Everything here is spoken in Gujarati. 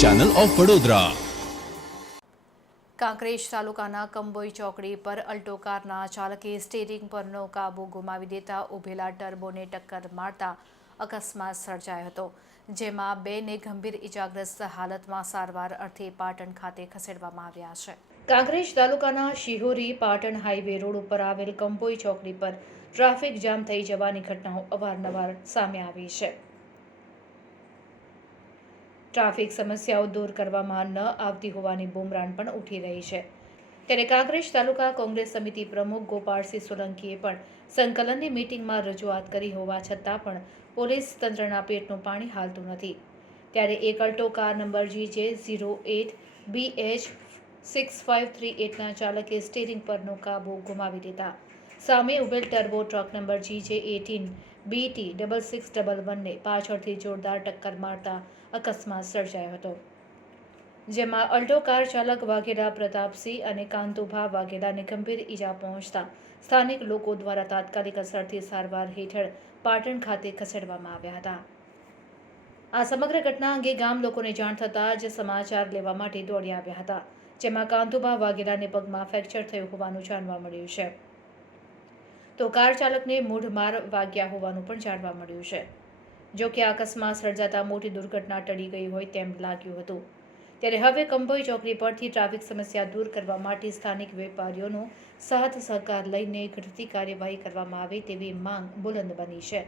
ચેનલ ઓફ વડોદરા કાંકરેજ તાલુકાના કંબોઈ ચોકડી પર અલ્ટો કારના ચાલકે સ્ટેરિંગ પરનો કાબુ ગુમાવી દેતા ઊભેલા ટર્બોને ટક્કર મારતા અકસ્માત સર્જાયો હતો જેમાં બેને ગંભીર ઇજાગ્રસ્ત હાલતમાં સારવાર અર્થે પાટણ ખાતે ખસેડવામાં આવ્યા છે. કાંકરેજ તાલુકાના શિહોરી પાટણ હાઈવે રોડ ઉપર આવેલ કંબોઈ ચોકડી પર ટ્રાફિક જામ થઈ જવાની ઘટનાઓ અવારનવાર સામે આવી છે. ટ્રાફિક સમસ્યાઓ દૂર કરવામાં ન આવતી હોવાની બુમરાણ પણ ઉઠી રહી છે. ત્યારે કાંકરેજ તાલુકા કોંગ્રેસ સમિતિ પ્રમુખ ગોપાળસિંહ સોલંકીએ પણ સંકલનની મિટિંગમાં રજૂઆત કરી હોવા છતાં પણ પોલીસ તંત્રના પેટનું પાણી હાલતું નથી. ત્યારે એક Alto car number G J zero eight B H six five three એટના ચાલકે સ્ટીરિંગ પરનો કાબુ ગુમાવી દીધા સામે ઉભેલ turbo truck number G eighteen BT double six double વનને પાછળથી જોરદાર ટક્કર મારતા અકસ્માત સર્જાયો હતો. જેમાં અલ્ટો કાર ચાલક વાઘેલા પ્રતાપસિંહ અને કાંતુભા વાઘેલાને ગંભીર ઈજા પહોંચતા સ્થાનિક લોકો દ્વારા તાત્કાલિક અસરથી સારવાર હેઠળ પાટણ ખાતે ખસેડવામાં આવ્યા હતા. આ સમગ્ર ઘટના અંગે ગામ લોકોને જાણ થતાં જ સમાચાર લેવા માટે દોડી આવ્યા હતા, જેમાં કાંતુભા વાઘેલાને પગમાં ફ્રેક્ચર થયું હોવાનું જાણવા મળ્યું છે. તો કાર ચાલકને મૂઢ માર વાગ્યા હોવાનું પણ જાણવા મળ્યું છે. જો કે અકસ્માત સર્જાતા મોટી દુર્ઘટના ટળી ગઈ હોય તેમ લાગ્યું હતું. ત્યારે હવે કંભોઈ ચોકડી પરથી ટ્રાફિક સમસ્યા દૂર કરવા માટે સ્થાનિક વેપારીઓનો સાથ સહકાર લઈને ઘટતી કાર્યવાહી કરવામાં આવે તેવી માંગ બુલંદ બની છે.